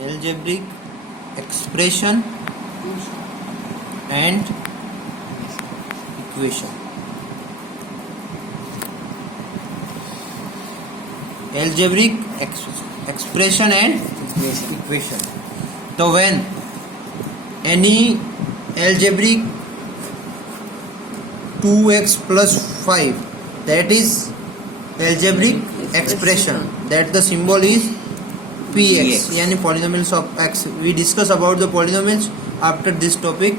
algebraic expression and equation. Algebraic expression and equation. So when any algebraic 2x plus 5, that is algebraic expression, that the symbol is px, yani polynomials of x. We discuss about the polynomials after this topic.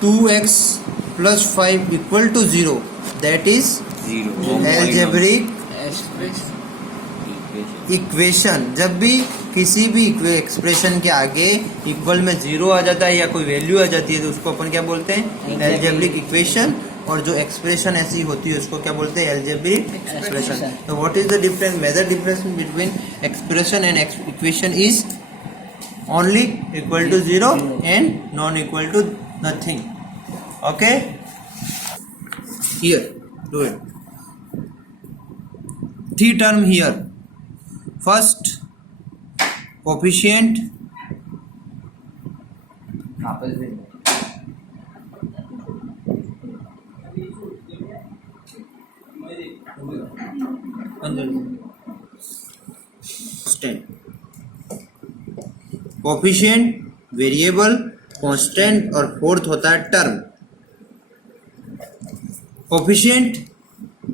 2x plus 5 equal to 0, that is algebraic equation. जब भी किसी भी expression के आगे equal में 0 आ जाता है या कोई वैल्यू आ जाती है तो उसको अपन क्या बोलते हैं? Algebraic equation. और जो एक्सप्रेशन ऐसी होती है उसको क्या बोलते हैं? Algebraic expression. तो what is the difference, major difference between expression and equation is only equal to 0 and non equal to nothing. Okay, here do it. 3 term here. First, coefficient coefficient, variable, constant और fourth होता है term. Coefficient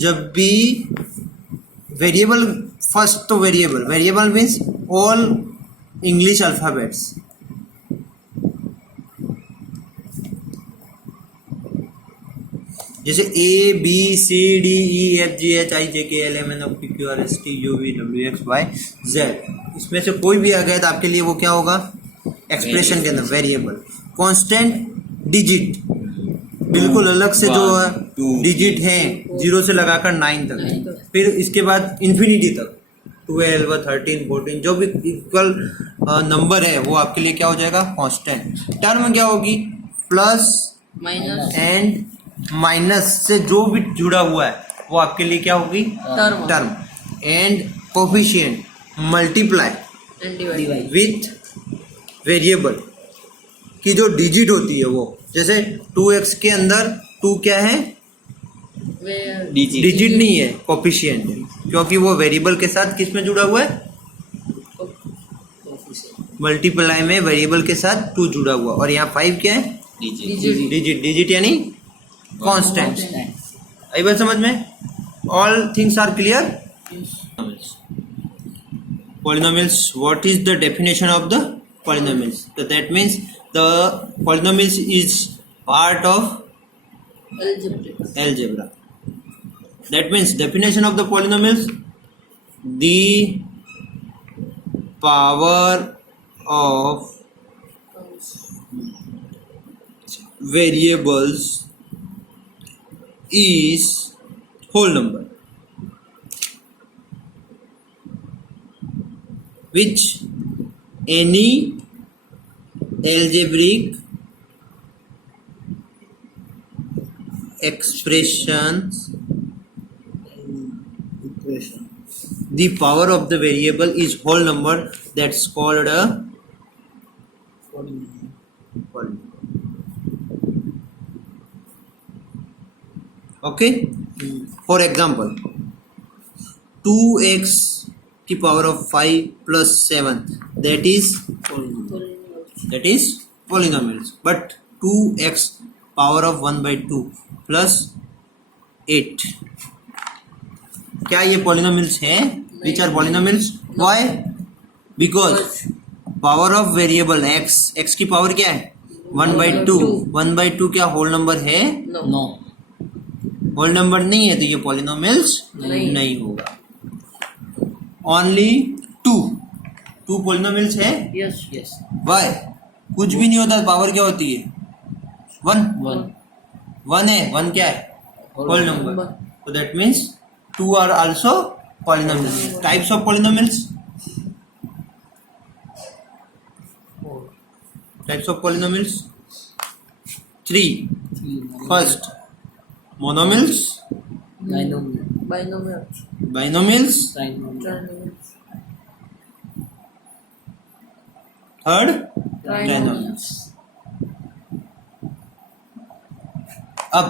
जब भी variable, first तो variable means all English alphabets. जैसे A B C D E F G H I J K L M N O P Q R S T U V W X Y Z, इसमें से कोई भी आ गया तो आपके लिए वो क्या होगा? एक्सप्रेशन के अंदर वेरिएबल. कांस्टेंट डिजिट, बिल्कुल अलग से जो डिजिट है 0 से लगाकर 9 तक, फिर इसके बाद इन्फिनिटी तक 12 13 14 जो भी इक्वल नंबर है वो आपके लिए क्या हो जाएगा? कांस्टेंट. टर्म क्या होगी? प्लस एंड माइनस से जो भी जुड़ा हुआ है वो आपके लिए क्या होगी? Term. And coefficient multiply with variable की जो डिजिट होती है वो, जैसे 2x के अंदर 2 क्या है? डिजिट नहीं है, कोफिशिएंट है, क्योंकि वो वेरिएबल के साथ किस में जुड़ा हुआ है? मल्टीप्लाई में वेरिएबल के साथ 2 जुड़ा हुआ. और यहाँ 5 क्या है? डिजिट यानी कांस्टेंट. आई बात समझ में? All things are clear? Polynomials, what is the definition of the polynomials? So that means the polynomials is part of algebra. That means definition of the polynomials: the power of variables is whole number, which any algebraic expressions, the power of the variable is whole number, that's called a polynomial. Okay, for example 2x की power of 5 plus 7, that is polynomials. But 2x power of 1 by 2 plus 8, क्या ये polynomials है? Which are polynomials? Why? Because power of variable x की power क्या है? 1 by 2. 1 by 2 क्या whole number है? No. whole number नहीं है तो ये polynomials नहीं होगा. Only 2 polynomials है? Yes. Why? कुछ भी नहीं होता, पावर क्या होती है? 1 है. 1 क्या है? whole number. So that means 2 are also polynomials. Types of polynomials? Types of polynomials? 3. First, monomials, Binomials. binomials, third Trinomials. अब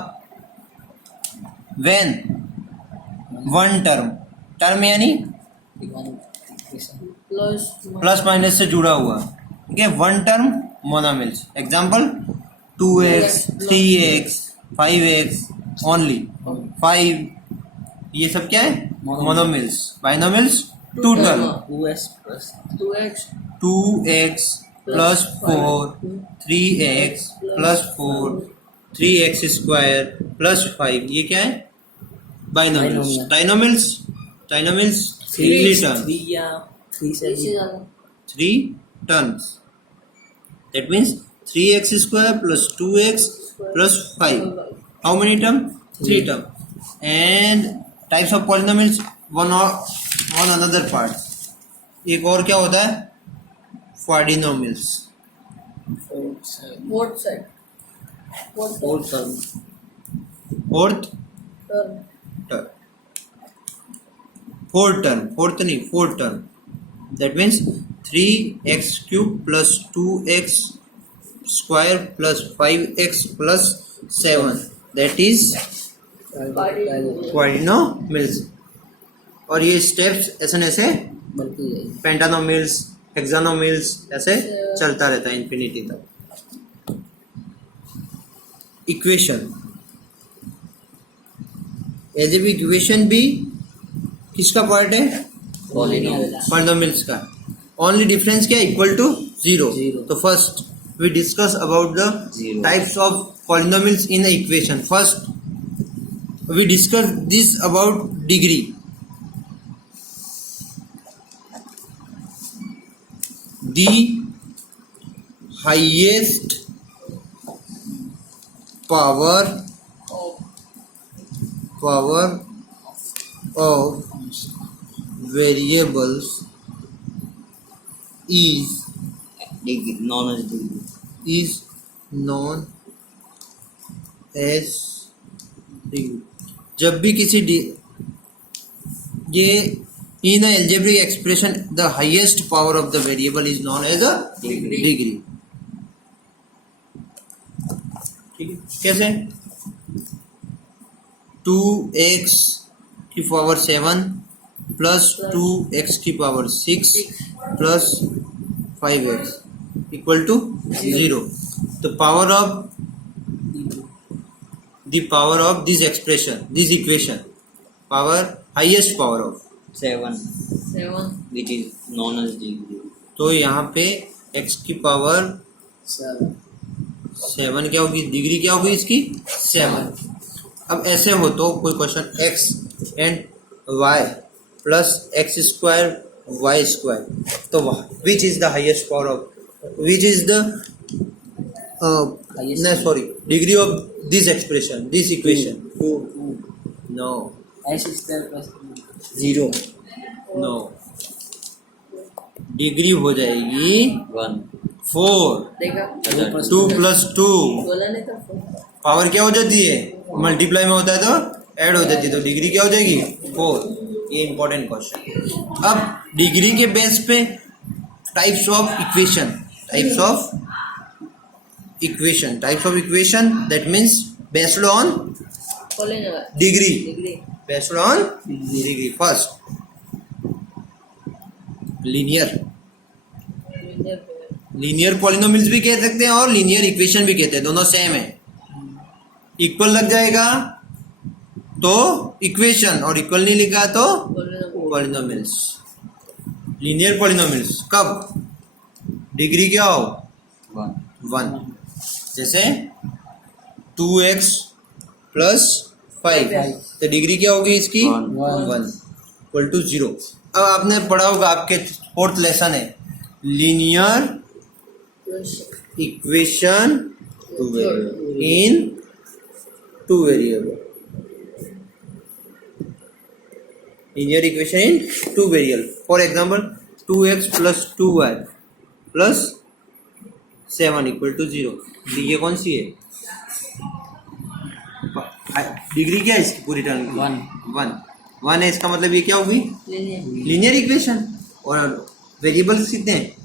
व्हेन वन टर्म यानी प्लस माइनस से जुड़ा हुआ, ठीक है, one term monomials. Example 2x 3x 5x only 5, ये सब क्या है? मोनोमिल्स। Binomials two term 2x plus 4 3x plus 4 3x square plus 5, ये क्या है? Binomials. Trinomials 3 terms, that means 3x square plus 2x plus 5. How many term? 3 term. And types of polynomials, one another part. एक और क्या होता है? Quadrinomials. Fourth term. That means 3x cube plus 2x square plus 5x plus 7. That is quadrinomials. और ये steps ऐसे पेंटानोमिल्स, हेक्सानोमिल्स ऐसे चलता रहता है इंफिनिटी तक। इक्वेशन, एलजेब्रिक इक्वेशन भी किसका पार्ट है? पॉलिनोमियल्स का। ओनली डिफरेंस क्या? Equal to zero. तो first we discuss about the types of polynomials in equation. First we discuss this about degree. The highest power of variables is known as degree। जब भी किसी ये in a algebraic expression the highest power of the variable is known as a degree। ठीक है, कैसे? 2x की power 7 plus 2x की power 6 plus 5x equal to 0। तो power of this expression, this equation, power highest power of 7 which is known as degree। तो यहाँ पे x की पावर 7 क्या होगी? डिग्री क्या होगी इसकी? 7। अब ऐसे हो तो कोई question x and y plus X square Y square, तो which is the highest power of, which is the degree of this expression, this equation? No, zero. No, degree हो जाएगी 4। 2 प्लस 2 पावर क्या हो जाती है? मल्टीप्लाई में होता है तो ऐड हो जाती है, तो डिग्री क्या हो जाएगी? 4। ये इंपॉर्टेंट क्वेश्चन। अब डिग्री के बेस पे types of equation that means based on degree, based on degree. First linear polynomials भी कह सकते हैं और लीनियर इक्वेशन भी कहते हैं, दोनों सेम है। इक्वल लग जाएगा तो इक्वेशन, और इक्वल नहीं लिखा तो पॉलिनोमियल्स। लीनियर पॉलिनोमियल्स कब? डिग्री क्या हो? 1। जैसे 2x प्लस 5, तो डिग्री क्या होगी इसकी? 1 इक्वल टू 0। अब आपने पढ़ा होगा, आपके 4th लेसन है linear equation in 2 variable. linear equation in 2 variable. For example, 2x plus 2y plus 7 equal to 0। ये कौन सी है? डिग्री क्या है इसकी पूरी टर्म की? 1 है। इसका मतलब ये क्या होगी? Linear equation. और वेरिएबल्स कितने हैं?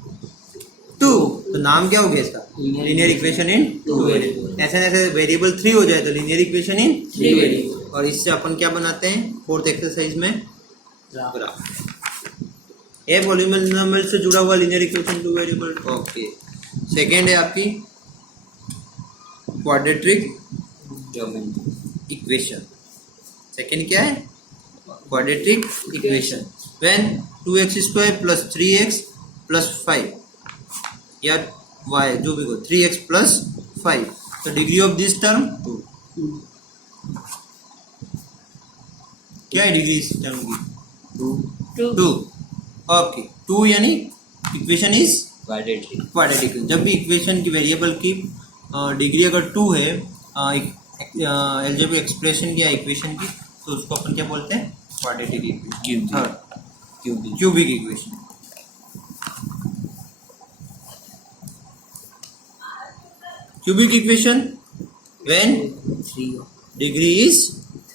टू, तो नाम क्या हो गया इसका? Linear equation in two variable. ऐसे ऐसे वेरिएबल 3 हो जाए तो लीनियर इक्वेशन इन 3 वेरिएबल। और इससे अपन क्या बनाते हैं फोर्थ एक्सरसाइज में? ग्राफ। ए पॉलीनोमियल से जुड़ा हुआ linear equation 2 variable. Okay, second है आपकी क्वाड्रेटिक इक्वेशन। सेकेंड क्या है? Quadratic equation. When 2x² plus 3x plus 5 या y जो भी हो 3x प्लस 5, तो डिग्री ऑफ दिस टर्म 2। क्या है डिग्री इस टर्म की? 2। ओके, 2 यानी इक्वेशन इज क्वाड्रेटिक। जब भी इक्वेशन की वेरिएबल की डिग्री अगर 2 है अलजेब्रिक एक्सप्रेशन की या इक्वेशन की, तो उसको अपन क्या बोलते हैं? Quadratic equation, cubic equation. Cubic equation when degree is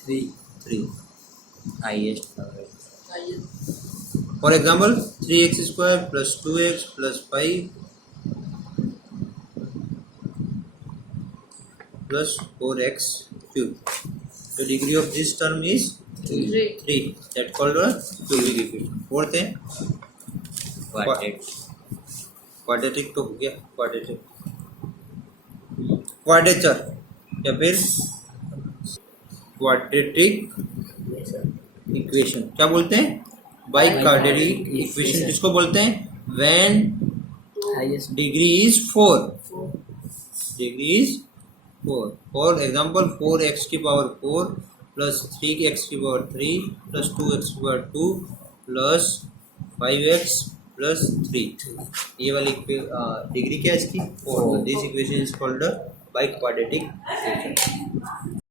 3। Highest for example 3x² plus 2x plus 5 plus 4x cube, तो degree of this term is 3। That called cubic equation. Fourth है क्वाड्रेटिक, तो हो गया क्वाड्रेचर या फिर quadratic equation. क्या बोलते हैं? बाई क्वाड्रेटिक इक्वेशन किसको बोलते हैं? When degree is 4। Degree is 4। For example 4x की पावर 4 प्लस 3x की पावर 3 प्लस 2x की पावर 2 प्लस 5x प्लस 3। ये वाली डिग्री क्या है इसकी? 4। This equation is called by quadratic equation.